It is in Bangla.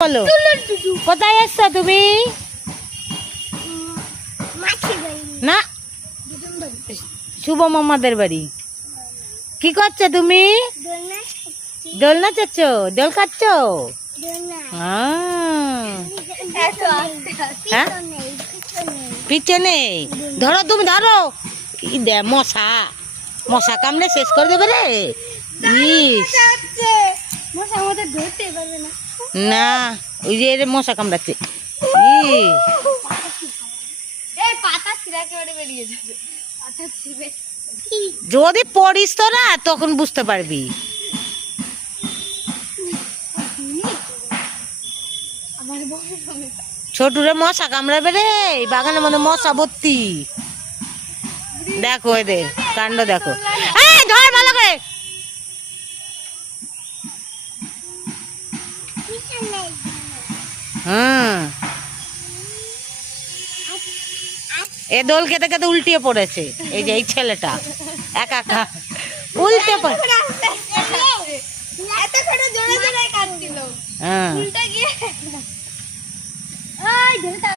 বলো কোথায় এসছো তুমি? না, শুভ মামাদের বাড়ি। কি করছো তুমি? দোলনা চাচ্ছ, দোল খাচ্ছ? পিছনে ধরো, তুমি ধরো। মশা মশা কামড়ে শেষ করে দেবে রে। ইস না, ওই যে মশা কামড়াচ্ছে। যদি পড়িস তো না তখন বুঝতে পারবি। ছোটুরে মশা কামড়াবে রে, বাগানের মধ্যে মশা ভর্তি। দেখো এদের কাণ্ড দেখো। ধর ভালো করে। এ দোল খেতে খেতে উল্টিয়ে পড়েছে। এই যে এই ছেলেটা একা একা উল্টে পড়ে।